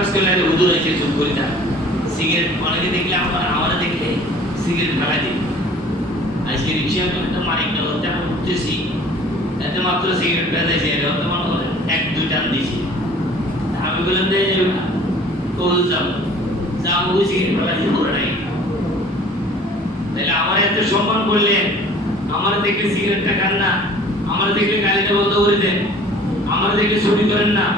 কাজ করলে হুজুর এসে চুপ করে থাক সিগারেট অনেকে দেখলে আমরা দেখলে সিগারেট ফেলা দিই আজকে রিক্সা একটা মানিকটা করতে আমি উঠতেছি এতে মাত্র সিগারেট ফেলাইছি এটা তো মনে হয় 1-2 টান দিয়েছি আমি বললাম যে কল যাবো সিগারেট ফেলা দিয়ে করে নাই তাহলে আমার এত সম্মান করলেন আমার দেখলে সিগারেটটা খান না আমার দেখলে গালিটা বন্ধ করে দেন আমার দেখলে ছবি করেন না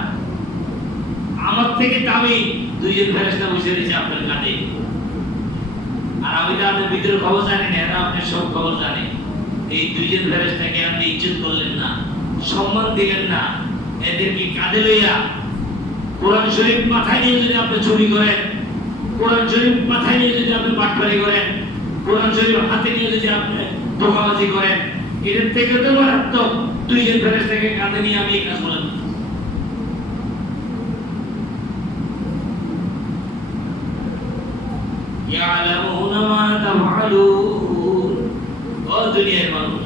আমার থেকে দামি দুইজন ফেরেশতা বসে রয়েছে আপনার কাঁধে আর আমি তো আপনার ভিতরে খবর জানি না এরা আপনার সব খবর জানে এই দুইজন ফেরেশতাকে আপনি ইজ্জত করলেন না সম্মান দিলেন না এদেরকে কাঁধে লইয়া কোরআন শরীফ মাথায় নিয়ে যদি আপনি ছবি করেন কোরআন শরীফ মাথায় নিয়ে যদি আপনি বাটপারি করেন কোরআন শরীফ হাতে নিয়ে যদি আপনি ধোঁকাবাজি করেন এদের থেকে তো মারাত্মক দুইজন ফেরেশতাকে কাঁধে নিয়ে আমি এই কাজ করলাম يعلمون ما تفعلون ও দুনিয়ার মানুষ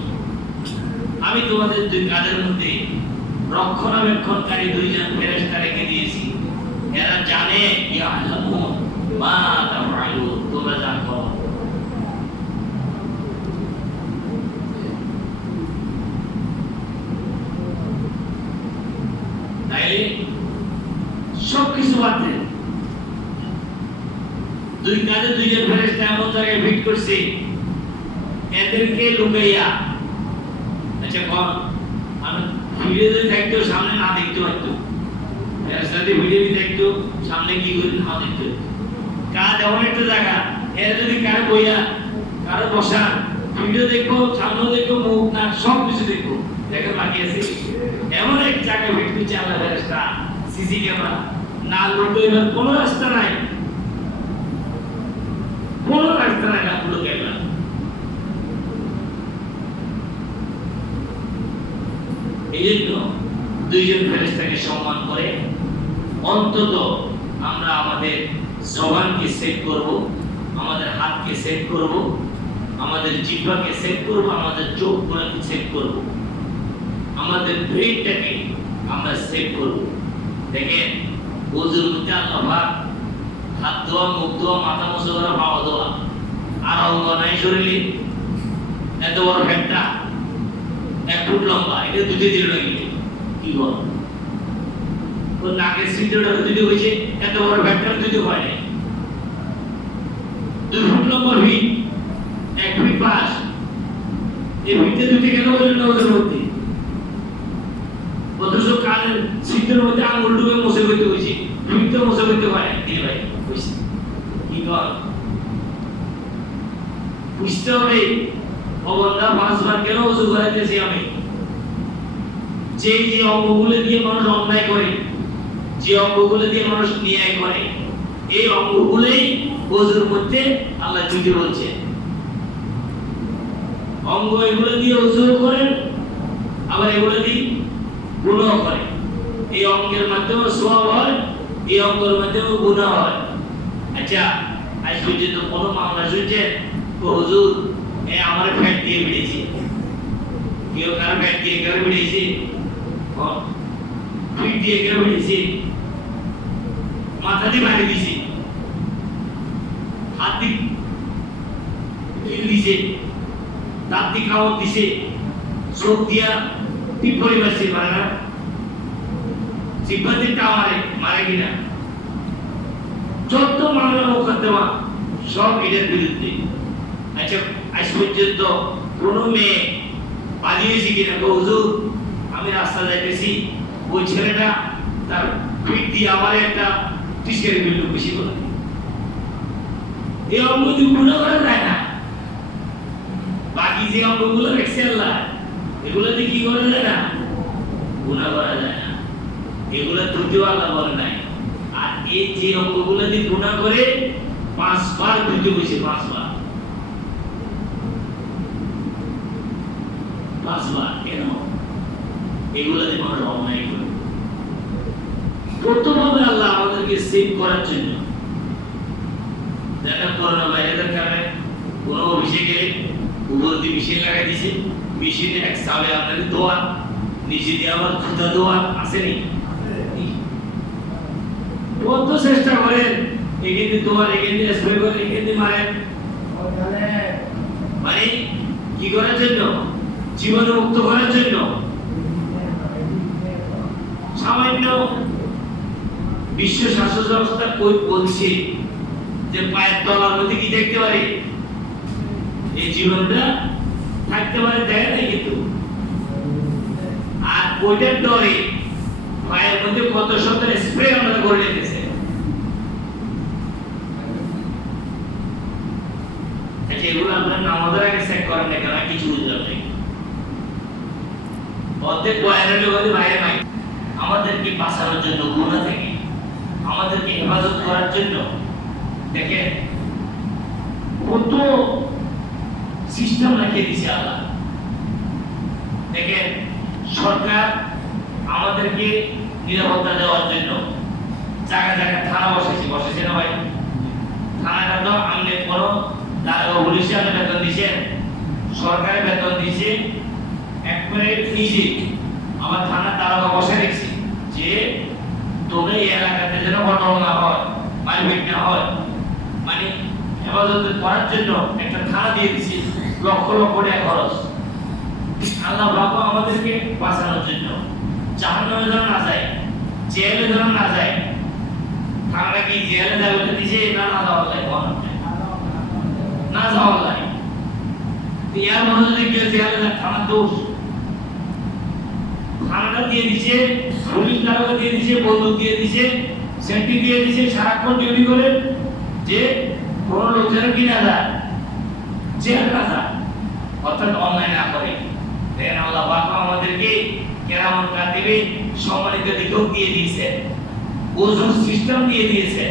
আমি তোমাদের দুই কাজের মধ্যে রক্ষণাবেক্ষণকারী দুইজন ফেরেশতা রেখে দিয়েছি এরা জানে ইয়ালামুন মা তাফআলুন তোমরা জানো তাইলে সব কিছু বাদ দেন দুই কাজে দুইজন ফেরেশতা এমন জায়গায় ভিড় করছে এদেরকে লুকাইয়া আচ্ছা কোন আমি ভিডিও যদি থাকতো সামনে না দেখতে পারতো ফেরেশতাদের ভিডিও দেখতো সামনে কি করে না দেখতো কাজ এমন একটা জায়গা এর যদি কারো বইয়া কারো বসা ভিডিও দেখো সামনে দেখো মুখ না সব কিছু দেখো দেখে বাকি আছে এমন এক জায়গায় ভিড় করছে আল্লাহ ফেরেশতা সিসি ক্যামেরা না লুকাইবার কোনো রাস্তা নাই কোনো রাস্তা নাই না লুকাইবার এই জন্য দুইজন ফেরেশতাকে সম্মান করে অন্তত আমরা আমাদের জবানকে সেট করব আমাদের হাতকে সেট করব আমাদের জিহ্বাকে সেট করব আমাদের চোখগুলোকে সেট করব আমাদের ব্রেনটাকে আমরা সেট করব দেখেন ওযুর মধ্যে আল্লাহ পাক হাত ধোয়া মুখ ধোয়া মাথা মুছে করা পাওয়া ধোয়া আর অঙ্গ নাই শরীরে এত বড় ফ্যাটটা 1 ফুট লম্বা এটা দুধে দিল নাকি কি বল ও নাকের সিটটা দুধে হয়েছে এত বড় ফ্যাটটা দুধে হয় না 2 ফুট লম্বা ভিত 1 ফিট পাশ এই ভিতে দুধে কেন বলে না ওদের মধ্যে অথচ কানের সিটের মধ্যে আঙুল ঢুকে মুছে করতে হয়েছে ভিতরে মুছে করতে পারে দিয়ে ভাই হয়েছে কি বল বুঝতে হবে অবন্ধা 5 বার কেন ওযু করাইতেছি আমি যে যে অঙ্গগুলো দিয়ে মানুষ অন্যায় করে যে অঙ্গগুলো দিয়ে মানুষ ন্যায় করে এই অঙ্গগুলোই ওযুর মধ্যে আল্লাহ দিতে বলছে অঙ্গ এগুলো দিয়ে ওযু করেন আবার এগুলো দিয়ে গুনাহ করে এই অঙ্গের মাধ্যমে সওয়াব হয় এই অঙ্গের মাধ্যমে গুনাহ হয় আচ্ছা আজ পর্যন্ত কোনো মামলা শুনছে হুজুর এই আমার ফ্যাট দিয়ে বিড়েছি কেউ কার ফ্যাট দিয়ে কেউ বিড়েছি ফিট দিয়ে কেউ বিড়েছি মাথা দিয়ে বাড়ি দিয়েছি হাত দিয়ে দিছে দাঁত দিয়ে খাওয়া দিছে চোখ দিয়া টিপড়ি মারছে পারে না সিম্পাতিটা মারে কিনা যত মামলা মোকদ্দমা সব এদের বিরুদ্ধে আচ্ছা আজ পর্যন্ত কোনো মেয়ে পালিয়েছি কিনা হুজুর আমি রাস্তা যাইতেছি ওই ছেলেটা তার পিঠ দিয়ে আমার একটা টিসকারি বিল্লু খুশি করে এই অঙ্গ দিয়ে গুণা করা যায় না বাকি যে অঙ্গগুলো রেখেছে আল্লাহ এগুলো দিয়ে কি করা যায় না গুণা করা যায় না এগুলো দুটো আল্লাহ বলে নাই আর এই যে অঙ্গগুলো দিয়ে গুণা করে 5 বার দুটো বসে 5 বার 5 বার কেন এগুলো দিয়ে মানুষ অন্যায় করে প্রথমভাবে আল্লাহ আমাদেরকে সেভ করার জন্য দেখা করোনা ভাইরাসের কারণে কোনো অফিসে গেলে উপর দিয়ে মেশিন লাগাই দিয়েছে মেশিনে এক সাবে আপনাকে দোয়া নিচে দিয়ে আবার খুদা দোয়া আছে নি কত এখানে তোমার এখানে স্প্রে করে এখানে মারেন মানে কি করার জন্য জীবন মুক্ত করার জন্য সামান্য বিশ্ব স্বাস্থ্য সংস্থা কই বলছে যে পায়ের তলার মধ্যে কি দেখতে পারে এই জীবনটা থাকতে পারে দেখে না কিন্তু আর ওইটার ডরে পায়ের মধ্যে কত শত স্প্রে আমরা করে নিতেছে আচ্ছা এগুলো আপনার নামাজের আগে চেক করেন না কেন কিছু বুঝলাম না অর্ধেক বয়ানের লোকের বাইরে নাই আমাদেরকে বাঁচানোর জন্য গুনাহ থেকে আমাদেরকে হেফাজত করার জন্য দেখেন কত সিস্টেম রেখে দিয়েছে আল্লাহ দেখেন সরকার আমাদেরকে নিরাপত্তা দেওয়ার জন্য জায়গা জায়গা থানা বসেছে না ভাই থানাটা তো আমনে কোনো দারোগা পুলিশে আপনি বেতন দিচ্ছেন সরকারের বেতন দিচ্ছে একবারে নিজে আমার থানার দারোগা বসে রেখেছি যে তোমরা এই এলাকাতে যেন ঘটনা না হয় মারপিট না হয় মানে হেফাজত করার জন্য একটা থানা দিয়ে দিচ্ছি লক্ষ লক্ষ টাকা খরচ আল্লাহ বাবা আমাদেরকে বাঁচানোর জন্য জাহান্নামে যেন না যায় জেলে যেন না যায় থানাটা কি জেলে যাবে দিছে না না যাওয়ার লাগে না যাওয়ার লাগে ইয়ার মনে যদি কেউ জেলে যায় থানার দোষ থানাটা দিয়ে দিছে পুলিশ দারোগা দিয়ে দিছে বন্দুক দিয়ে দিছে সেন্টি দিয়ে দিছে সারাক্ষণ ডিউটি করে যে কোন লোক যেন কি না যায় জেল না যায় অর্থাৎ অন্যায় না করে দেখেন আল্লাহ বাবা আমাদেরকে কেরামত কাতিবে সম্মানিত দিকেও দিয়ে দিয়েছে ওজন সিস্টেম দিয়ে দিয়েছে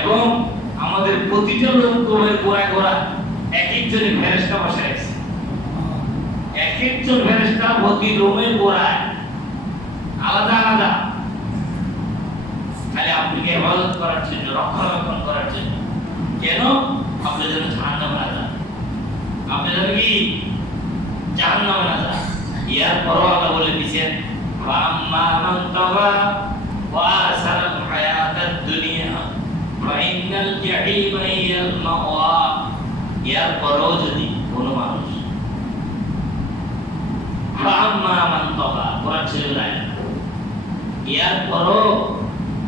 এবং আমাদের প্রতিটা লোকের গোড়ায় গোড়া এক একজনের ফেরেশতা বসে আছে এক একজন ফেরেশতা প্রতি রোমের গোড়ায় আলাদা আলাদা খালি আপনাকে হেফাজত করার জন্য রক্ষণাবেক্ষণ করার জন্য কেন আপনি যেন জাহান্নামে না যান আপনি যেন কি জাহান্নামে না যান ইয়ার পরও আল্লাহ বলে দিয়েছেন ফাম্মা মান তাগা ওয়া আসারাল হায়াতাদ দুনিয়া ফাইনাল জাহিমা হিয়াল মাওয়া ইয়ার পরও যদি কোনো মানুষ ফাম্মা মান তাগা কোরআন শরীফের আয়াত ইয়ার পরও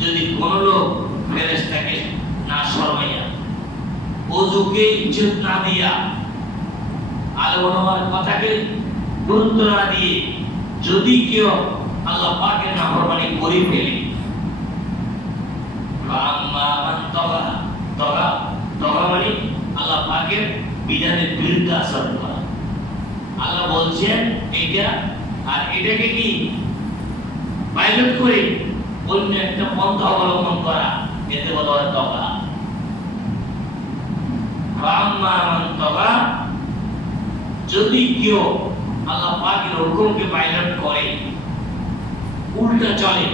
যদি কোন লোক ফেরেশতাকে না শরমাইয়া ওযুকে ইজ্জত না দিয়া আলোচনার কথাকে গুরুত্ব না দিয়ে যদি কেউ আল্লাহ পাকের নাফরমানি করে ফেলে আম্মা মান তাগা তাগা তাগা মানে আল্লাহ পাকের বিধানের বিরুদ্ধে আচরণ করা আল্লাহ বলছেন এটা আর এটাকে কি পাইলট করে অন্য একটা পন্থা অবলম্বন করা এতে বলা হয় তাগা আম্মা মান তাগা যদি কেউ আল্লাহ পাকের হুকুমকে পাইলট করে উল্টা চলে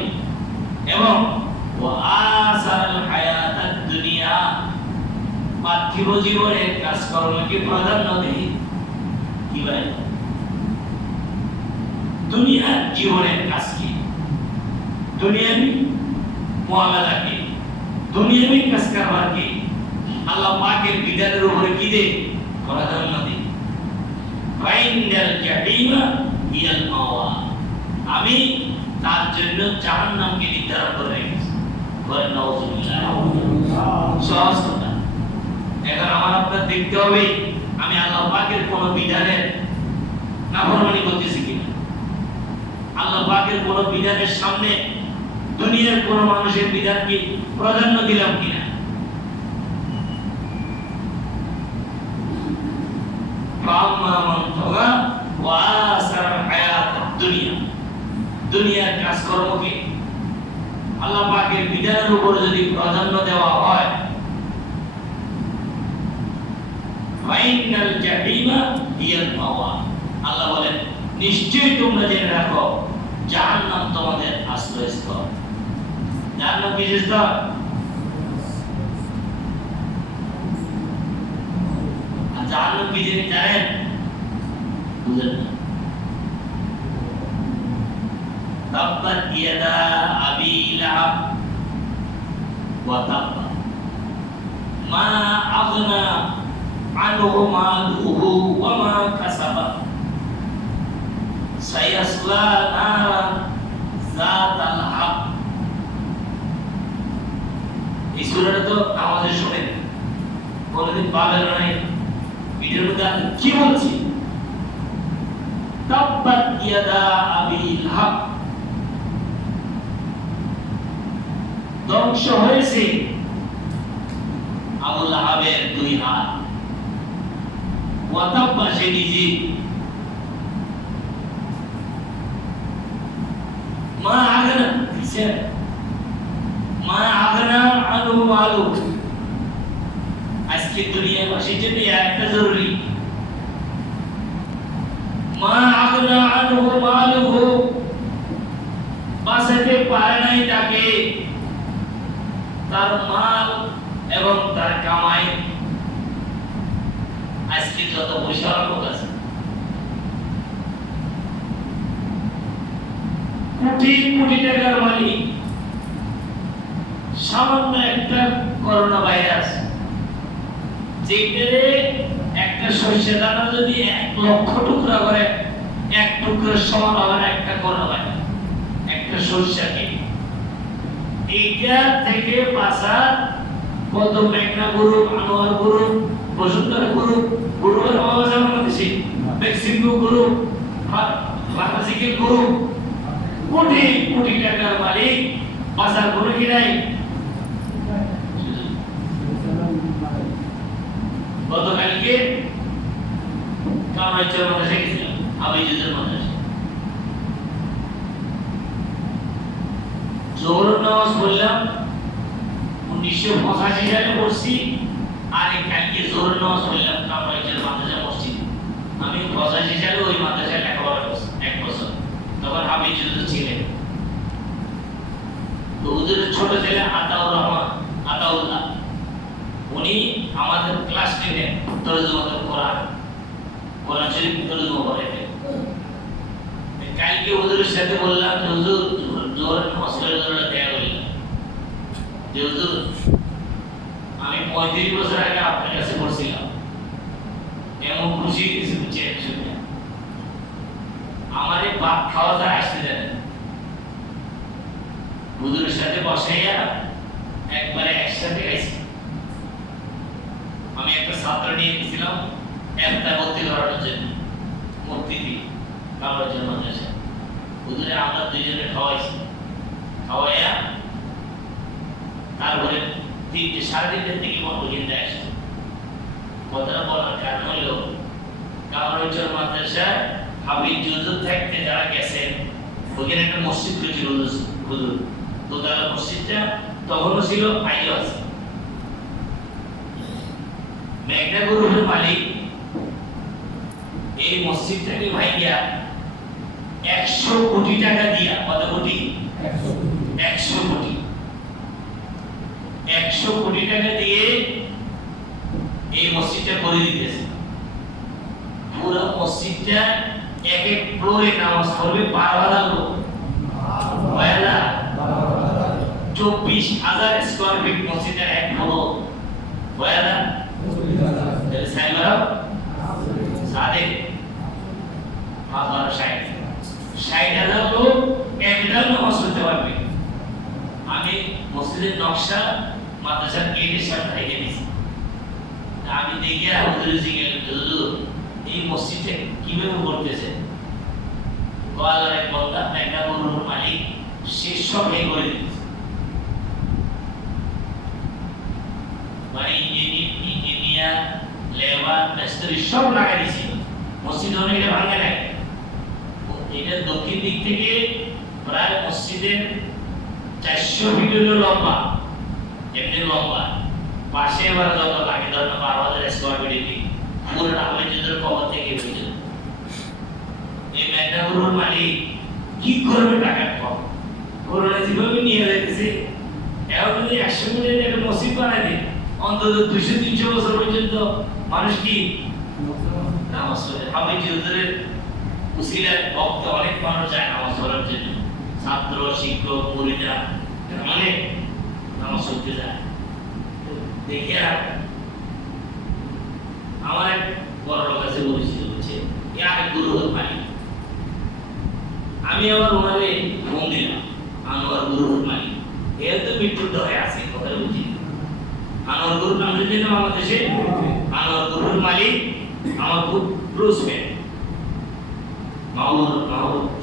এবং ওয়া আসারাল হায়াতাদ দুনিয়া পার্থিব জীবনের কাজকর্মকে প্রাধান্য দেয় কি ভাই দুনিয়ার জীবনের কাজ কি দুনিয়াবি মুআমালা কি দুনিয়াবি কাজ কারবার কি আল্লাহ পাকের বিধানের উপরে কি দেয় প্রাধান্য দেয় ফাইনাল জাহিমা হিয়াল মাওয়া আমি তার জন্য জাহান্নামকে নির্ধারণ করে রেখেছি বলেন নাউযুবিল্লাহ সহজ কথা এখন আমার আপনার দেখতে হবে আমি আল্লাহ পাকের কোন বিধানের নাফরমানি করতেছি কিনা আল্লাহ পাকের কোন বিধানের সামনে দুনিয়ার কোন মানুষের বিধানকে প্রাধান্য দিলাম কিনা ফাম্মা মান তাগা ওয়া আসারাল হায়াতাদ দুনিয়া দুনিয়ার কাজকর্মকে আল্লাহ পাকের বিধানের উপর যদি প্রাধান্য দেওয়া হয় ফাইনাল জাহিমা হিয়াল মাওয়া আল্লাহ বলেন নিশ্চয়ই তোমরা জেনে রাখো জাহান্নাম তোমাদের আশ্রয়স্থল জাহান্নাম কি স্থল আর জাহান্নাম কি জানেন বুঝেন না তাব্বাত ইয়াদা আবি লাহাব ওয়া তাব্বা মা আগনা আনহু মালুহু ওয়া মা কাসাবা সায়াসলা নারান যাতাল হাব। এই সূরাটা তো আমাদের শুনেন, কোনদিন পাবেন না। ভিডিওর মধ্যে কি বলছি? তাব্বাত ইয়াদা আবি লাহাব, ধ্বংস হয়েছে আবু লাহাবের দুই হাত। ওয়া তাব্বা, সে নিজে। মা আগনা, মা আগনা আনহু মালুহু। আজকে দুনিয়াবাসীর জন্য একটা জরুরি, মা আগনা আনহু মালুহু, বাঁচাতে পারে নাই তাকে তার মাল এবং তার কামাই। আজকে যত পয়সা লোক আছে, কোটি কোটি টাকার মালিক, সামান্য একটা করোনা ভাইরাস, যেটারে একটা সর্ষে দানা যদি 1 লক্ষ টুকরা করে, এক টুকরার সমান হবে না একটা করোনা ভাইরাস, একটা সর্ষাকে। এইটা থেকে বাঁচার কত মেঘনা group, Anwar group, Bashundhara group, গ্রুপের অভাব আছে বাংলাদেশে, Mexico group, pharmaceutical group, crore crore টাকার মালিক, বাঁচার কোনো কি নাই? গতকালকে কামাইচর মাদ্রাসায় গেছিলাম, আবাইজুদের মাদ্রাসা। জোহর নামাজ পড়লাম 1985 সালে পড়ছি, আর কালকে জোহর নামাজ পড়লাম কামাইচর মাদ্রাসা মসজিদ। আমি 85 সালে ওই মাদ্রাসায় লেখাপড়া করছি 1 বছর, তখন আবাইজুদ ছিলেন। তো হুজুরের ছোট ছেলে আতাউর রহমান, আতাউল্লাহ, উনি আমাদের ক্লাস 10-এ তরজমা কোরআন শরীফ তরজমা করাইতেন। কালকে হুজুরের সাথে বললাম যে হুজুর জোহরের নামাজ পড়ে দেখা করলাম যে হুজুর আমি 35 বছর আগে আপনার কাছে পড়ছিলাম, এমন খুশি কিছু শুনে আমারে ভাত খাওয়া যায় আসতে দেন। হুজুরের সাথে বসাইয়া একবারে একসাথে খাইছি। আমি একটা ছাত্র নিয়ে গেছিলাম একটা ভর্তি করানোর জন্য, মূর্তি খাওয়ার জন্য মাদ্রাসা। হুজুরে আমরা দুইজনে খাওয়াইছি, খাওয়াইয়া তারপরে 3:30 থেকে পর্যন্ত আসছে। কথাটা বলার কারণ হলো কামরাঞ্চল মাদ্রাসায় হাবিব জুজুর থাকতে যারা গেছেন, ওখানে একটা মসজিদ করেছিল হুজুর, দোতলা মসজিদটা তখনও ছিল, আইও আছে। মেঘনা গ্রুপের মালিক এই মসজিদটাকে ভাইয়া 100 কোটি টাকা দিয়া, কত কোটি? 100 কোটি। 100 কোটি টাকা দিয়ে এই মসজিদটা করে দিতেছে। পুরো মসজিদটা এক এক ফ্লোরে নামাজ পড়বে 12,000 লোক, 24,000 স্কয়ার ফিট মসজিদের এক ফ্লোর, 60,000 লোক একদম নামাজ পড়তে পারবে। আমি মসজিদের নকশা মাদ্রাসার গেটের সামনে রেখে দিয়েছি। আমি দেখে হুজুর জিজ্ঞেস, এই মসজিদটা কিভাবে করতেছে? গোয়ালার এক বন্ধা মেঘনা গ্রুপের মালিক, সে সব করে দিতেছে। মানে ইঞ্জিনিয়ার, লেবার, মিস্ত্রি সব লাগাই দিয়েছিল। মসজিদ অনেকটা ভাঙা নাই। এটা দক্ষিণ দিক থেকে প্রায় মসজিদের 400 ফিট লম্বা, এমনি লম্বা। পাশে এবার যত লাগে ধরেন 12,000 স্কয়ার ফিট, পুরোটা আবাইজুদের কবর থেকে বেরিয়ে। এই মেঘনা গ্রুপের মালিক কি করবে টাকা কম? করোনা যেভাবে নিয়ে যাইতেছে, এখন যদি 100 মিনিট একটা মসজিদ বানাই দেয়, অন্তত 200-300 বছর পর্যন্ত মানুষ কি নামাজ পড়ে। আবাইজুদের উসিলায় ভক্ত অনেক মানুষ যায় নামাজ পড়ার জন্য, ছাত্র, শিক্ষক, মুরিদা অনেক নামাজ পড়তে যায়। দেখে আমার এক বড় লোক কাছে পরিচিত হচ্ছে এক গুরুর মালিক। আমি আবার ওনারে ফোন দিলাম, আনোয়ার গুরুর মালিক এত মৃত্যুর হয়ে আছে কথা বুঝি। আনোয়ার গুরুর নাম শুনছেন না বাংলাদেশে? আনোয়ার গুরুর মালিক আমার খুব ক্লোজ ফ্রেন্ড মাহমুদ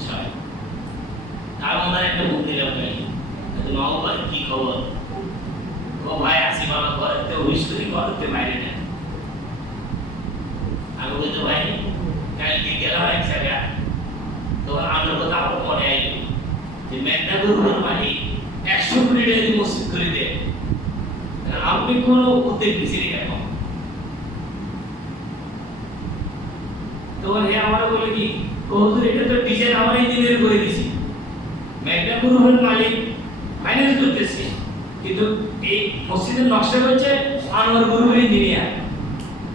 সাহেব। তার ওনার একটা ফোন দিলাম ভাই, মাহমুদ ভাই কি খবর? ও ভাই আসি ভালো করতে উইশ করি করতে বাইরে না। আমি বলতে ভাই কালকে গেলাম এক জায়গায়, তখন আমার কথা আমার মনে আইল যে মেঘনাগুরুর মালিক 100 কোটি টাকা দিয়ে মসজিদ করে দেয়, আপনি কোনো উদ্যোগ নিছেন কেন? তখন হে আমার বলে কি হুজুর এটা তো ডিজাইন আমার ইঞ্জিনিয়ার করে দিছি, মেঘনাগুরুর মালিক ফাইন্যান্স করতেছে, কিন্তু এই মসজিদের নকশা হচ্ছে আনোয়ার গুরুর ইঞ্জিনিয়ার।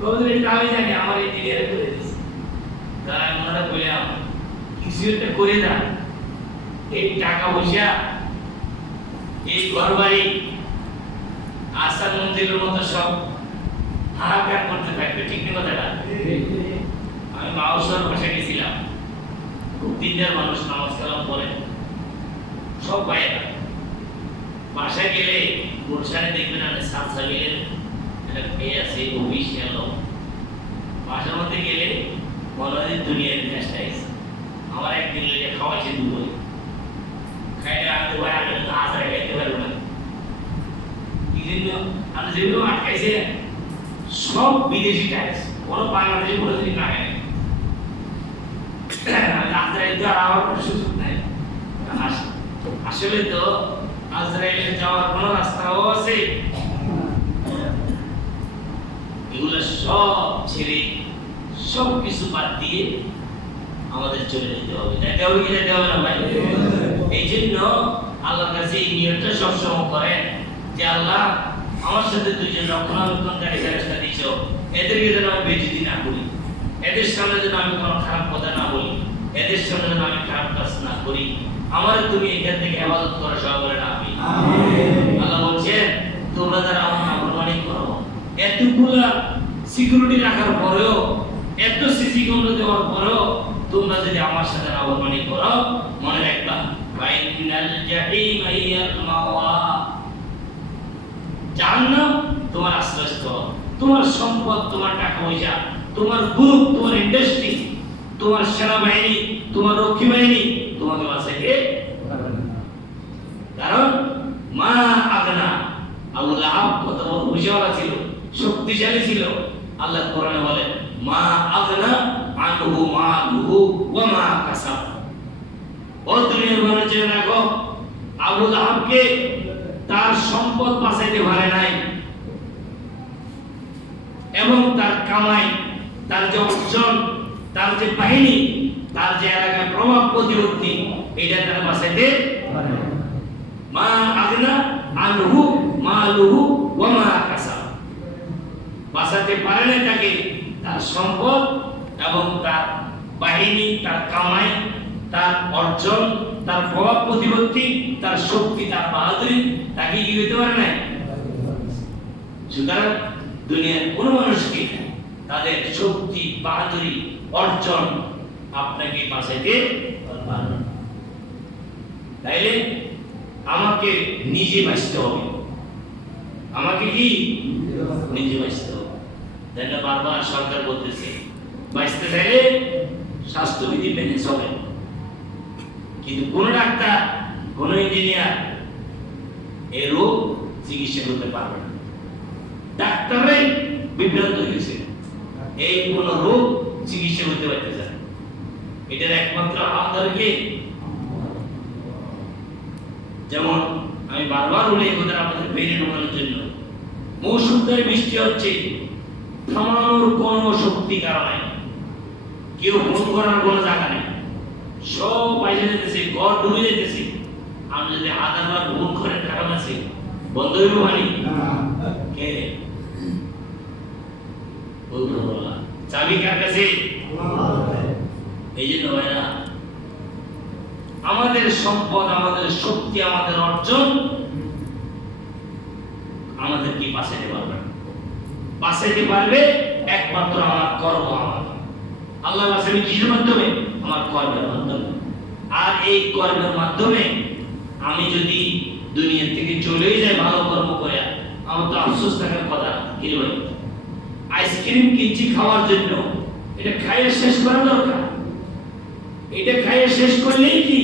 হুজুর এটা আমি জানি আমার ইঞ্জিনিয়ার করে দিছে। তারা মনে বললাম কিছু একটা করে দেন, এই টাকা পয়সা এই ঘর বাড়ি আসার মন্দিরের মতো সব হাহাকার করতে থাকবে, ঠিক না কথাটা? আমি মাউসর বসে গেছিলাম, খুব দিনদার মানুষ, নামাজ কালাম পড়ে সব বাইরে। বাসায় গেলে গুলশানে দেখবেন আমি সাবসাবিলের একটা মেয়ে আছে অফিসিয়াল লোক, বাসার মধ্যে গেলে মনে হয় দুনিয়ার ইতিহাসটা আছে। আমার একদিন লেগে খাওয়াইছে দুপুরে, খাইলে আমি তো ভাই আমি তো আশায় খাইতে পারবো না, এই জন্য আমি যেগুলো আটকাইছে সব বিদেশি টাইস, কোনো বাংলাদেশি কোনো জিনিস না খাই। আজরাইল তো আর আমার কোনো সুযোগ নাই। আসলে তো আজরাইলে যাওয়ার কোনো রাস্তাও আছে? এগুলো সব ছেড়ে সব কিছু বাদ দিয়ে আমাদের চলে যেতে হবে। যেতে হবে কি যেতে হবে না ভাই? এই জন্য আল্লাহর কাছে এই নিয়তটা সবসময় করেন যে আল্লাহ আমার সাথে দুইজন রক্ষণাবেক্ষণকারী ফেরেশতা দিয়েছো, এদেরকে যেন আমি বেইজ্জতি না করি, এদের সামনে যেন আমি কোনো খারাপ কথা না বলি, এদের সামনে যেন আমি খারাপ কাজ না করি, আমার তুমি এখান থেকে হেফাজত করা সহ করে না আমি। আল্লাহ বলছেন তোমরা যারা আমার নাফরমানি করো, এতগুলা সিকিউরিটি রাখার পরেও, এত সিসি ক্যামেরা দেওয়ার পরেও তোমরা যদি আমার সাথে নাফরমানি করো, মনে রাখবা ফাইনাল জাহিম হিয়াল মাওয়া, জাহান্নাম তোমার আশ্রয়স্থল। তোমার সম্পদ, তোমার টাকা পয়সা, তোমার গ্রুপ, তোমার ইন্ডাস্ট্রি, তোমার সেনাবাহিনী, তোমার রক্ষী বাহিনী তোমাকে বাঁচাইতে পারবে না। কারণ মা আগনা, আবু লাহাব কত বড় পয়সাওয়ালা ছিল, শক্তিশালী ছিল। আল্লাহ কোরআনে বলে মা আগনা আনহু মালুহু ওয়া মা কাসাব। ও দুনিয়ার মানুষের রাখো, আবু লাহাবকে তার সম্পদ বাঁচাইতে পারে নাই, এবং তার কামাই, তার যে অর্জন, তার যে বাহিনী, তার যে এলাকায় প্রভাব প্রতিপত্তি, এটা তারা বাঁচাইতে পারে না। মা আগনা আনহু মালুহু ওয়া মা কাসাব, বাঁচাতে পারে না তাকে তার সম্পদ এবং তার বাহিনী, তার কামাই, তার অর্জন, তার প্রভাব প্রতিপত্তি, তার শক্তি, তার বাহাদুরি, তাকে কি হইতে পারে না। সুতরাং দুনিয়ার কোনো মানুষকে তাদের শক্তি, বাহাদুরি, অর্জন আপনাকে বাঁচাইতে পারবে না। তাইলে আমাকে নিজে বাঁচতে হবে, আমাকে কি নিজে বাঁচতে হবে। তাই না বারবার সরকার বলতেছে বাঁচতে চাইলে স্বাস্থ্যবিধি মেনে চলে, কিন্তু কোন ডাক্তার, কোন ইঞ্জিনিয়ার এই রোগ চিকিৎসা করতে পারবে না। ডাক্তাররাই বিভ্রান্ত হয়েছে, এই কোন রোগ চিকিৎসা করতে পারতেছে না। এটার একমাত্র আমাদেরকে, যেমন আমি বারবার বলি কথা আপনাদের ব্রেনে ঢোকানোর জন্য, মৌসুম ধরে বৃষ্টি হচ্ছে, থামানোর কোনো শক্তি কারণ নাই, কেউ ফোন করার কোনো জায়গা নেই, সব বাইরে যেতেছে, ঘর ডুবে যেতেছে। আমি যদি আধারবার ভুল করার কারণ আছে, বন্ধ হইব পানি কে বলবো, চাবি কার কাছে? এই জন্য ভাইরা আমাদের সম্পদ, আমাদের শক্তি, আমাদের অর্জন আমাদেরকে বাঁচাইতে পারবে না। বাঁচাইতে পারবে একমাত্র আমার কর্ম। আল্লাহ বাঁচাবে কিসের মাধ্যমে? আমার কর্মের মাধ্যমে। আর এই কর্মের মাধ্যমে আমি যদি দুনিয়া থেকে চলেই যাই ভালো কর্ম করে, আমার তো আফসোস থাকার কথা। কি ভাই, আইসক্রিম কিনছি খাওয়ার জন্য, এটা খাইয়ে শেষ করা দরকার। এটা খাইয়ে শেষ করলেই কি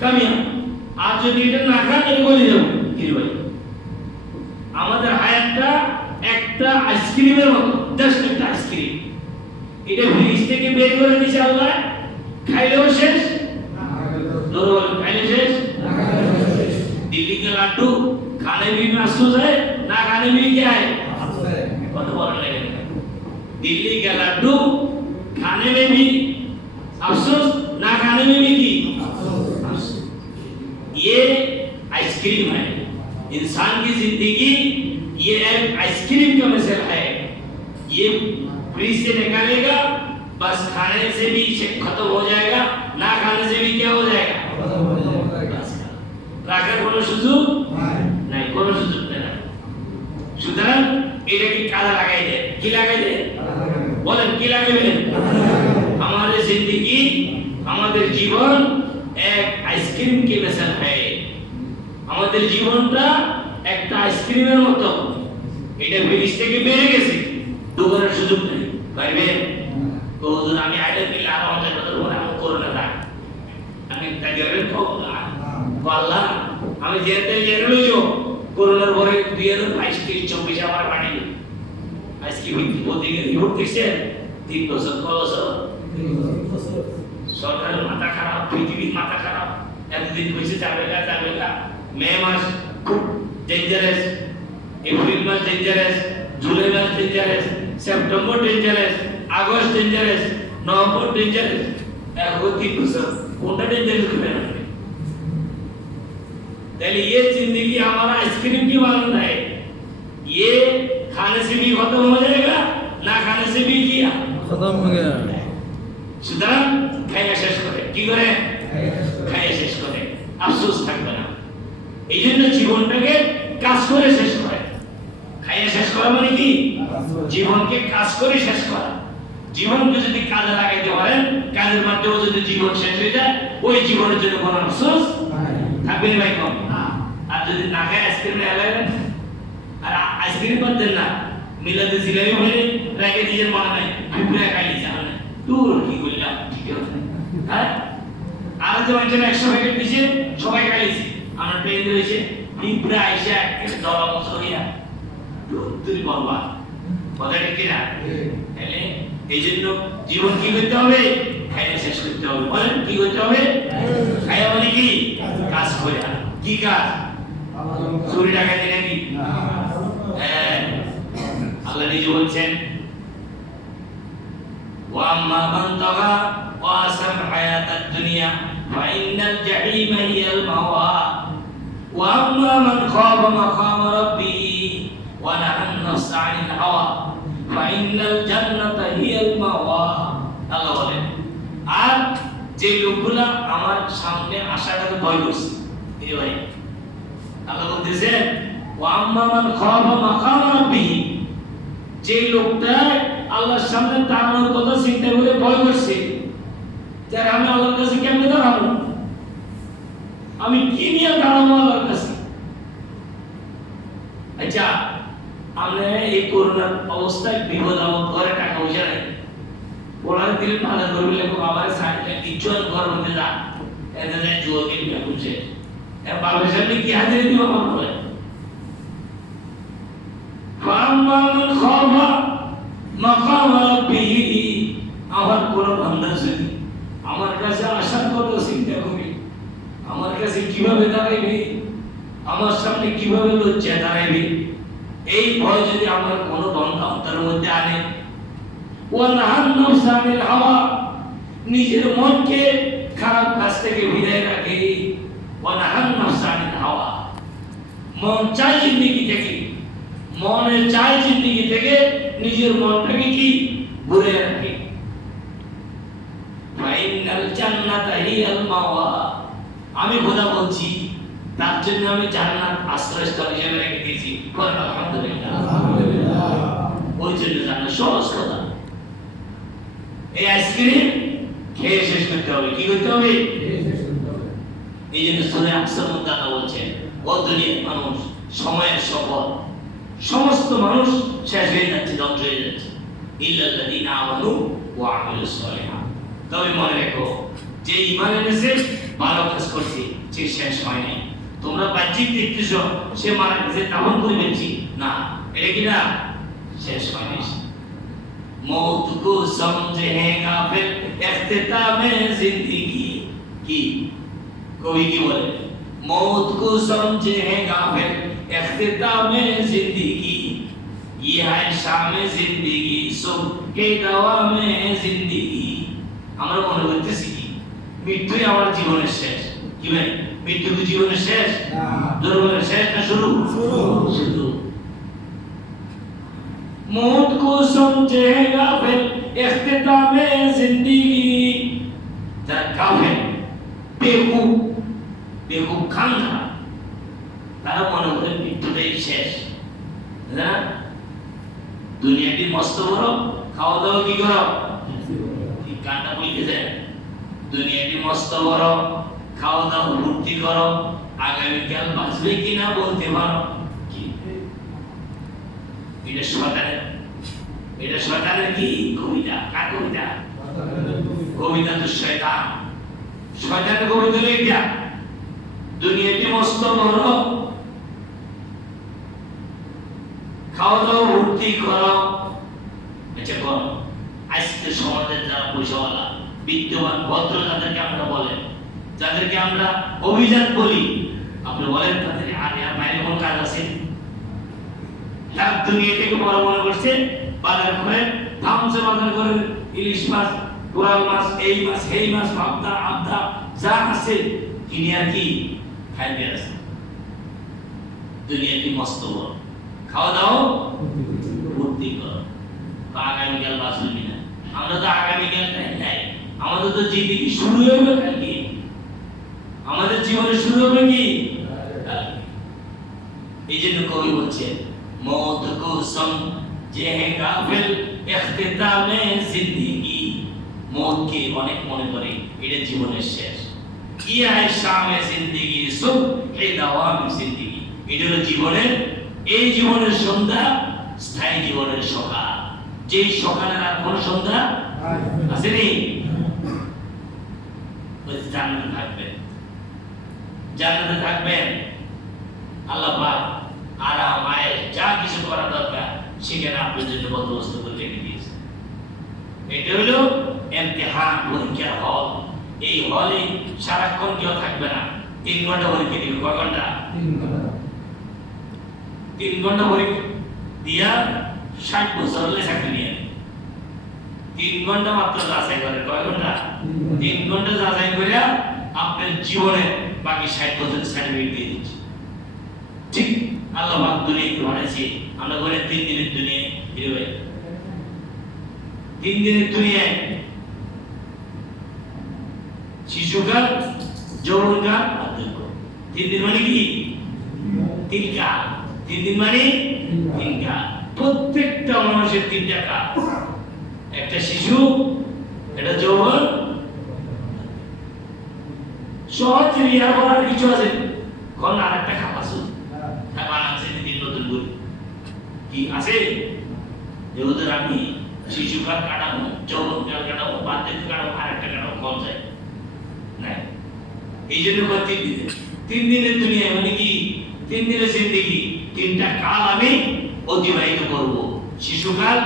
কামিয়াব। আর যদি এটা না খান এটা বলে যাবো। কি ভাই, আমাদের হায়াতটা একটা আইসক্রিমের মতো, জাস্ট একটা আইসক্রিম। এটা ফ্রিজ থেকে বের করে দিয়েছে আল্লাহ, খাইলেও শেষ, খাইলে শেষ। दिल्ली के लड्डू खाने भी महसूस है, ना खाने भी क्या है, बहुत बोल रहे हैं। दिल्ली के लड्डू खाने में भी अफसोस, ना खाने में भी की अफसोस। ये आइसक्रीम है। इंसान की जिंदगी ये एक आइसक्रीम का मिसाल है। ये फ्रिज से निकालेगा, बस खाने से भी खत्म हो जाएगा, ना खाने से भी क्या हो जाएगा, রাখার কোনো সুযোগ নাই, কোনো সুযোগ নেই। সুতরাং এটাকে কাজে লাগাই দেয়। কি লাগাই দেয় বলেন, কি লাগাইবেন? আমাদের জিন্দেগি, আমাদের জীবন এক আইসক্রিম কে মিসাল है। আমাদের জীবনটা একটা আইসক্রিমের মতো। এটা ফ্রিজ থেকে বেরিয়ে গেছে, দোকানের সুযোগ নেই। পারবেন? তো আমি আইলে দিলে আর আমাদের কথা বলে আমি করোনা থাক, আমি তাকে আল্লাহ আমি যেতে জেনে লইছো করোনার পরে 2022-23-24 আমার বাড়ি আজকে ওদিকে রিপোর্ট দিচ্ছে 3 বছর, কত বছর? সরকারের মাথা খারাপ, পৃথিবীর মাথা খারাপ। এতদিন কইছে যাবে না। মে মাস খুব ডেঞ্জারাস, এপ্রিল মাস ডেঞ্জারাস, জুলাই মাস dangerous, September dangerous, August dangerous, November dangerous. এখন 3 বছর, কোনটা ডেঞ্জারাস হবে না? पहले ये जिंदगी हमारा आइसक्रीम की मानंद है। ये खाने से भी खत्म हो जाएगा, ना खाने से भी किया खत्म हो गया। সুতরাং খাইয়া শেষ করে কি করে? খাইয়া শেষ করে, আফসোস থাকবে না। এই জন্য জীবনটাকে কাজ করে শেষ করে। খাইয়া শেষ করা মানে কি? জীবনকে কাজ করে শেষ করা। জীবনকে যদি কাজে লাগাইতে পারেন, কাজের মাধ্যমে যদি জীবন শেষ হয়ে যায়, ওই জীবনের জন্য কোনো আফসোস থাকবে না ভাই। কম আর যদি না খায় আইসক্রিম এলাইবেন, আর আইসক্রিম পাচ্ছেন না, মিলাতে জিলাপি বলে রেখে নিজের মনে নাই, পিঁপড়ে খাইলি জানে দূর কি করলাম, ঠিক আছে? হ্যাঁ, আর যে মানুষের 100 প্যাকেট দিছে সবাই খাইছে, আমার পেয়ে রয়েছে পিঁপড়ে আইসা একটা দলা মতো হইয়া তুই বলবা কথা ঠিক কিনা? তাহলে এই জন্য জীবন কি করতে হবে? খাইয়া শেষ করতে হবে। বলেন কি করতে হবে? খাইয়া মানে কি? কাজ করে। কি কাজ? চুরি ডাকাতি নাকি? আল্লাহ নিজে বলছেন ওয়াম্মা মান তাগা ওয়া আসার হায়াতাদ দুনিয়া ফাইনাল জাহিমা হিয়াল মাওয়া ওয়াম্মা মান খাফা মাকামা রাব্বিহি ওয়া নাহান নাফসা আনিল হাওয়া ফাইনাল জান্নাতা হিয়াল মাওয়া। আল্লাহ বলেন, আর যে লোকগুলা আমার সামনে আসাটাকে ভয় করছে, এই ভাই আল্লাহ বলতেছেন ওয়াম্মা মান খাফা মাকামা রাব্বিহি, যে লোকটা আল্লাহর সামনে দাঁড়ানোর কথা চিন্তা করে ভয় করছে, যারা আমি আল্লাহর কাছে কেমনে দাঁড়াবো, আমি কি নিয়ে দাঁড়াবো আল্লাহর কাছে। আচ্ছা, আমরা এই করোনার অবস্থায় বিপদ আপদ ঘরে টাকা পয়সা নাই, পড়ার দিলে ভালো করবে লেখো বাবার সাইডে ইচ্ছন ঘর মধ্যে যা এতে যায় যুবকে বিয়ে করছে, বাবার সামনে কি হাজিরে দিব আমার বলে। আমার কোন বান্দা যদি আমার কাছে আসার কথা চিন্তা করি, আমার কাছে কিভাবে দাঁড়াইবে, আমার সামনে কিভাবে লজ্জা দাঁড়াইবে, এই ভয় যদি আমার কোন বান্দা অন্তরের মধ্যে আনে, হাওয়া নিজের মনকে খারাপ কাজ থেকে বিদায় রাখে, হাওয়া মন চাই জিন্দিগি থেকে, মনের চাই জিন্দিগি থেকে নিজের মনটাকে কি ঘুরে রাখে। ফাইনাল জান্নাতা হিয়াল মাওয়া, আমি খোদা বলছি, তার জন্য আমি জান্নাত আশ্রয়স্থল হিসেবে রেখে দিয়েছি। আলহামদুলিল্লাহ। ওই জন্য জানা সহজ কথা। এই আইসক্রিম খেয়ে শেষ করতে হবে। কি করতে হবে? এই জন্য সূরা আকসার মধ্যে আল্লাহ বলছেন, ও দুনিয়ার মানুষ, সময়ের শপথ, সমস্ত মানুষ শেষ হয়ে যাচ্ছে, ধ্বংস হয়ে যাচ্ছে, ইল্লাল্লাযীনা আমানু ওয়া আমিলুস সালিহাত। তবে মনে রেখো, যে ঈমান এনেছে, ভালো কাজ করছে, সে শেষ হয় নাই। তোমরা বাহ্যিক দেখতেছ সে মারা গেছে, তেমন করে বলছি না, এটা কি না, শেষ হয় নাই। मौत को समझेगा फिर इख्तितामे जिंदगी की, कवि की बोले, मौत को समझेगा फिर इख्तितामे जिंदगी, ये है शामे जिंदगी सुबह दवामे जिंदगी। আমরা মনে করতেছি কি মৃত্যুই আমার জীবনের শেষ। কি ভাই, মৃত্যু কি জীবনের শেষ? জীবনের শেষ না শুরু? শুরু। मौत को समझेगा फिर इख्तितामे जिंदगी, যারা কাফের, বেকুব, বেকুব খানরা, তারা মনে করে মৃত্যুটাই শেষ। না, দুনিয়াটি মস্ত বড়, খাওয়া দাওয়া কি করো, ঠিক কানটা বলতেছে, দুনিয়াটি মস্ত বড়, খাওয়া দাওয়া ভর্তি করো, আগামীকাল বাঁচবে কিনা বলতে পারো। এটা শয়তানের কি কবিতা? কার কবিতা? কবিতা তো শয়তান, শয়তানের কবিতা লেখা। দুনিয়াটি মস্ত বড়, খাওয়া দাওয়া ভর্তি করো। আচ্ছা করো, আজকে সমাজের যারা পয়সাওয়ালা, বিদ্যমান, ভদ্র যাদেরকে আমরা বলেন, যাদেরকে আমরা অভিজাত বলি, আপনি বলেন তাদের আর বাইরে কোন কাজ আছে? তার দুনিয়া থেকে বড় মনে করছে, বাজার করে ধামসে বাজার করে ইলিশ মাছ, কোরাল মাছ, এই মাছ, সেই মাছ, ভাবদা আবদা যা আছে কিনে আর কি খাইতে আছে। দুনিয়াটি মস্ত বড়, খাওয়া দাও ভর্তি করো, আগামীকাল বাঁচবি না। আমরা তো আগামীকাল নাই, আমাদের তো জিন্দেগি শুরু হবে কালকে, আমাদের জীবনে শুরু হবে কি? এই জন্য কবি বলছেন, मौत को समझेगा फिर इख्तितामे जिंदगी, मौत के অনেক মনে করে এটা জীবনের শেষ। কি হয় শামে জিন্দেগি সুবহ দাওয়ামে জিন্দেগি, এটা হলো জীবনের, এই জীবনের সন্ধ্যা স্থায়ী জীবনের সকাল। যেই সকালের আর কোন সন্ধ্যা আসেনি, ওই জান্নাতে থাকবেন, জান্নাতে থাকবেন। আল্লাহ পাক আরাম আয়েশ যা কিছু করা দরকার সেখানে আপনার জন্য বন্দোবস্ত করে রেখে দিয়েছে। এটা হলো ইমতিহান, পরীক্ষার হল। এই হলে সারাক্ষণ কেউ থাকবে না, 3 ঘন্টা পরীক্ষা দিবে। কয় ঘন্টা? 3 ঘন্টা পরীক্ষা দিয়া 60 বছর হলে চাকরি নিয়ে 3 ঘন্টা মাত্র যাচাই করে। কয় ঘন্টা? 3 ঘন্টা যাচাই করে আপনার জীবনে বাকি 60 বছরের সার্টিফিকেট দিয়ে দিচ্ছে। ঠিক আল্লাহ পাক দুনিয়াকে বানাইছে, আমরা করে 3 দিনের দুনিয়ায় ফিরে 3 দিনের দুনিয়ায় শিশুকাল, যৌবনকাল, বার্ধক্য। 3 দিন মানে কি? 3 কাল। 3 দিন মানে 3 কাল। প্রত্যেকটা মানুষের 3টা কাল, একটা শিশু, একটা যৌবন। সহজ রিয়া করার কিছু আছে, কোন আরেকটা খাওয়া আছে, বানাচ্ছে দিন নতুন করে কি আছে? যেহেতু আমি শিশুকাল কাটাবো, যৌবনকাল কাটাবো, বার্ধক্য কাটাবো, আরেকটা কাটাবো, কম যায় না। এই জন্য 3 দিনের দুনিয়া মানে কি? 3 দিনের জিন্দেগি, 3টা কাল আমি অতিবাহিত করব। শিশুকাল,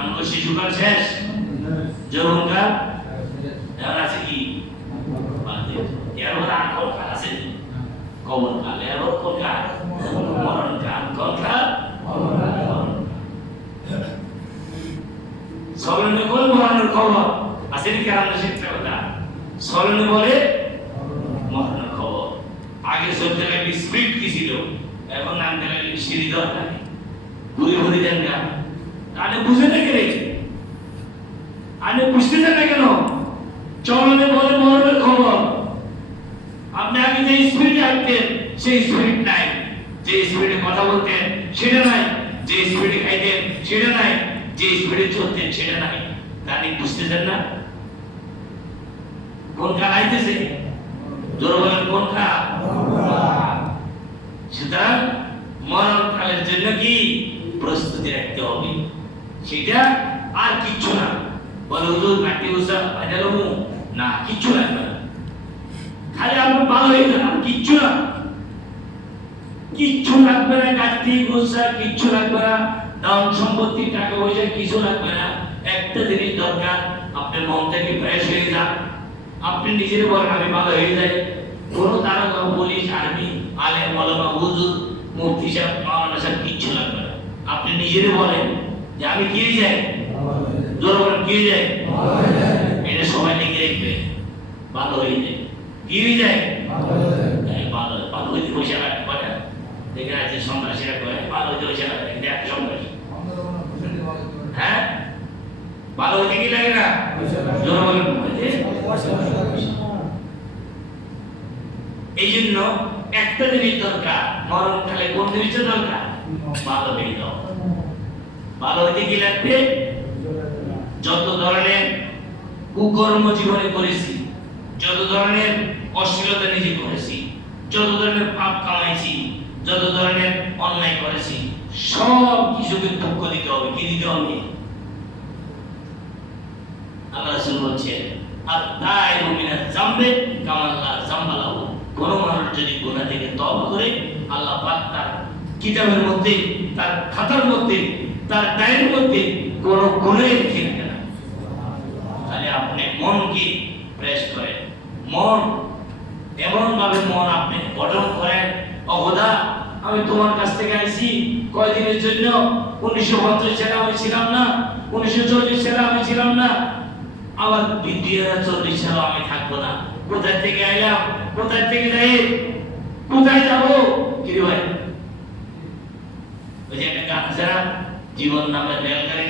আমার শিশুকাল শেষ, যৌবনকাল এবার আছে কি? এরপর আর কোন কাল আছে? কবরকাল। এরপর কোন কাল? মরণকাল। কোন কাল? স্মরণে কোন মরণের খবর আছে নাকি? আমরা শিখতে কথা স্মরণে বলে মরণের খবর। আগে চলতে লাগলে স্পিড কি ছিল, এখন নামতে লাগলে সিঁড়ি দেওয়া লাগে, ঘুরে ঘুরে যান গা। আরে বুঝে না কেন? আরে বুঝতে চান না কেন? চলনে বলে মরণের খবর। আপনি আগে যে স্পিডে হাঁটতেন সেই স্পিড নাই, যে স্পিডে কথা বলতেন সেটা নাই, যে স্পিডে খাইতেন সেটা নাই, যে স্পিডে চলতেন সেটা নাই। তাহলে বুঝতেছেন না কোন খা আইতেছে? জোরে বলেন কোন খা? সুতরাং মরণকালের জন্য কি প্রস্তুতি রাখতে হবে, সেটা আর কিচ্ছু না। বলে হুজুর কাটি উসা বাজালো না, কিচ্ছু লাগবে না, খালি আপনি ভালো হয়ে যান, কিচ্ছু না, কিচ্ছু লাগবে না, কাটি উসা কিচ্ছু লাগবে না, ধন সম্পত্তি টাকা পয়সা কিছু লাগবে না। একটা জিনিস দরকার, আপনার মন থেকে ফ্রেশ হয়ে যান। আপনি নিজের বলেন আমি ভালো হয়ে যাই। কোন তারকা পুলিশ আর্মি আলেম ওলামা হুজুর মুফতি সাহেব মাওলানা সাহেব কিচ্ছু লাগবে না। আপনি নিজের বলেন যে আমি কি হয়ে যাই, জোর বলেন কি হয়ে যায়, এটা সবাই লিখে রাখবে, ভালো হয়ে যায়। কি হয়ে যায়? ভালো ভালো হইতে পয়সা লাগবে না। দেখে আছে সন্ত্রাসীরা কয় ভালো হইতে পয়সা লাগে, দেখ সন্ত্রাসী। হ্যাঁ ভালো হইতে কি লাগে না? জোর বলেন এই জন্য একটা জিনিস দরকার, মরণকালে কোন জিনিসটা দরকার? ভালো হয়ে যাও। ভালো হইতে কি লাগবে? যত ধরনের কুকর্ম জীবনে করেছি, যত ধরনের অশ্লীলতা নিজে করেছি, যত ধরনের পাপ কামাইছি, যত ধরনের অন্যায় করেছি, সব কিছুকে দুঃখ দিতে হবে। কি দিতে হবে? আল্লাহ রাসূল বলছেন আত-তাইবু মিনাজ যামবি কামাল্লা যামবালাহু। কোন মানুষ যদি গুনাহ থেকে তওবা করে, আল্লাহ পাক তার কিতাবের মধ্যে, তার খাতার মধ্যে, তার ডায়েরির মধ্যে কোন গুনাহ লিখে রাখে না। তাহলে আপনি মনকে ফ্রেশ করেন, মন এমন ভাবে মন আপনি গঠন করেন, অগদা আমি তোমার কাছ থেকে আইছি কয়দিনের জন্য? 1932 সালে আমি ছিলাম না, 1940 সালে আমি ছিলাম না, আবার 2040 সালে আমি থাকবো না। কোথায় থেকে আইলাম, কোথায় থেকে যাই, কোথায় যাবো? কি রে ভাই, ওই যে একটা গান আছে না, জীবন নামের রেলগাড়ি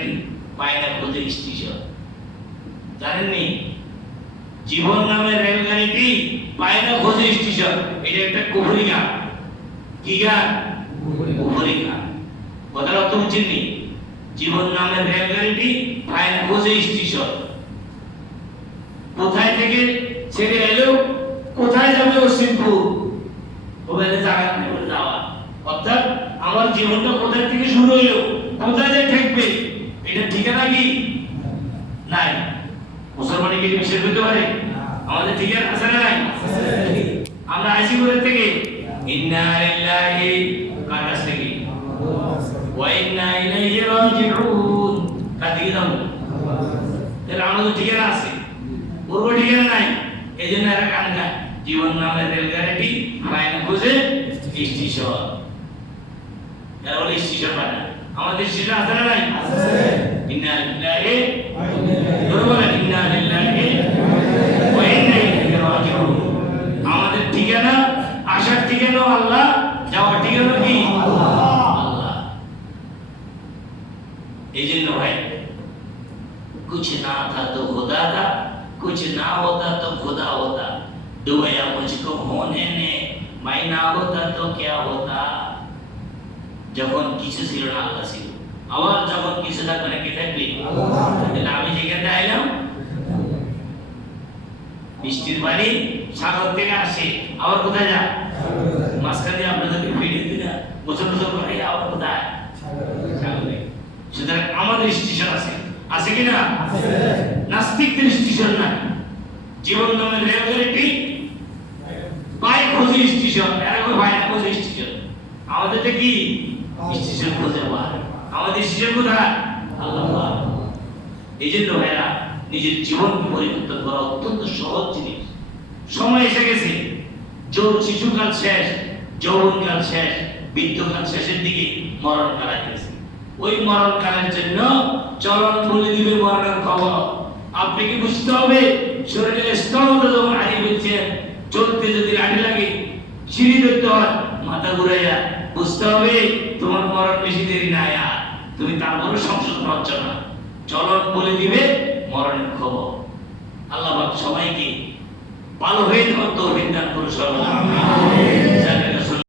পায় না খোঁজে স্টেশন। জানেননি? জীবন নামের রেলগাড়িটি পায় না খোঁজে স্টেশন। এটা একটা কুফরি গান। কি গান? কুফরি গান। কথাটা তো বুঝছেননি? জীবন নামের রেলগাড়িটি পায় না খোঁজে স্টেশন। কোথায় থেকে ছেড়ে এলো, কোথায় যাবে ও সিম্পুল, ওখানে জায়গা নেই বলে যাওয়া। অর্থাৎ আমার জীবনটা কোথায় থেকে শুরু হইলো, কোথায় যে ঠেকবে, এটা ঠিকানা কি নাই। মুসলমানি কি বিশ্বাস করতে পারে? আমাদের ঠিকানা আছে না নাই? আমরা আইসি কোথা থেকে? ইন্না লিল্লাহি, কার কাছ থেকে? ওয়া ইন্না ইলাইহি রাজিউন, কার দিকে যাব? তাহলে আমাদের ঠিকানা আছে, পূর্ব ঠিকানা নাই। এই জন্য এরা গান গায়, জীবন নামের রেলগাড়িটি পায় না খোঁজে স্টেশন। এরা বলে স্টেশন পায় না। আমাদের স্টেশন আছে না নাই? ইন্না লিল্লাহি, বলেন ইন্না লিল্লাহি ওয়া ইন্না ইলাইহি রাজিউন। আমাদের ঠিকানা, আসার ঠিকানা আল্লাহ, যাওয়ার ঠিকানা কি? আল্লাহ। এই জন্য ভাই, कुछ ना था तो खुदा था, कुछ ना होता तो खुदा होता, डुबाया मुझको होने ने, मैं ना होता तो क्या होता। যখন কিছু ছিল না আল্লাহ ছিল, আবার যখন কিছু থাকবে না কে থাকবে? তাহলে আমি যেখানে আইলাম, বৃষ্টির পানি সাগর থেকে আসে, আবার কোথায় যায়? মাঝখানে আপনাদেরকে ফিরে দিনা গোসল টোসল করে আবার কোথায়? সাগরে। সুতরাং আমাদের স্টেশন আছে, আছে কি না? নাস্তিকদের স্টেশন না। জীবন নামের রেলগাড়িটি পায় খোঁজে স্টেশন, এরা কই পায় না খোঁজে স্টেশন। আমাদের কি স্টেশন খোঁজে পায়? আমাদের স্টেশন কোথায়? আল্লাহ। এই জন্য ভাইরা, নিজের জীবনকে পরিবর্তন করা অত্যন্ত সহজ জিনিস। সময় এসে গেছে, শিশুকাল শেষ, যৌবনকাল শেষ, বৃদ্ধকাল শেষের দিকে মরণকাল আসছে। ওই মরণকালের জন্য চলন বলে দিবে মরণের খবর। আপনাকে বুঝতে হবে, শরীরের স্তম্ভতা যখন হারিয়ে ফেলছেন, চলতে যদি লাঠি লাগে, সিঁড়ি ধরতে হয়, মাথা ঘুরে যায়, বুঝতে হবে তোমার মরণ বেশি দেরি নাই, আর তুমি তারপরে সংশোধন হচ্ছ না। চলন বলে দিবে মরণের খবর। আল্লাহ পাক সবাইকে ভালো হয়ে যাওয়ার তৌফিক দান করুন।